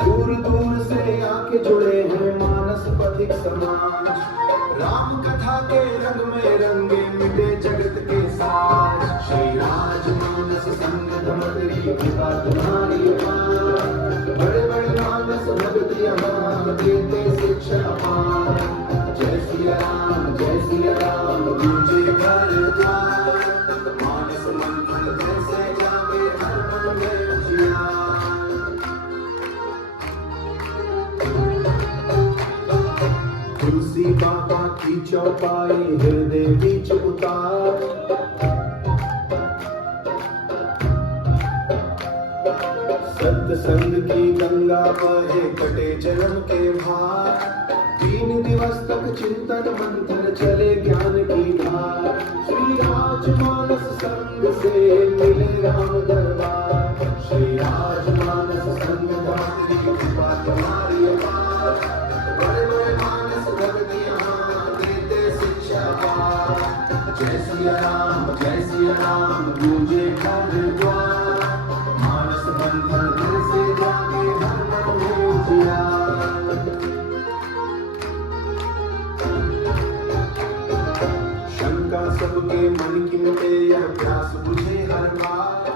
दूर दूर से आके जुड़े हैं मानस पथिक समाज। राम कथा के रंग में रंगे मिटे जगत के साज। श्री राज मानस संग धमतरी कृपा तुम्हारी अपार। बड़े बड़े मानस भगत यहाँ देते शिक्षा अपार। जय सिया राम गूंजे घर द्वार। मानस मंथन जैसे जागे हर मन में उजियार। तुलसी बाबा की चौपाई हृदय बीच उतार। सत्संग की गंगा बहे कटे जन्म के भार। 3 दिवस तक चिंतन मंथन चले ज्ञान की धार। श्री राज मानस संग से मिले राम दरबार। श्री राज मानस संग धमतरी कृपा तुम्हारी अपार। बड़े बड़े मानस भगत यहाँ देते शिक्षा पार। जय सिया राम गूंजे घर द्वार। मानस बंधन दिल से जागे हर मन में उजियार। शंका सबके मन की मिटे यह प्यास बुझे हर बार।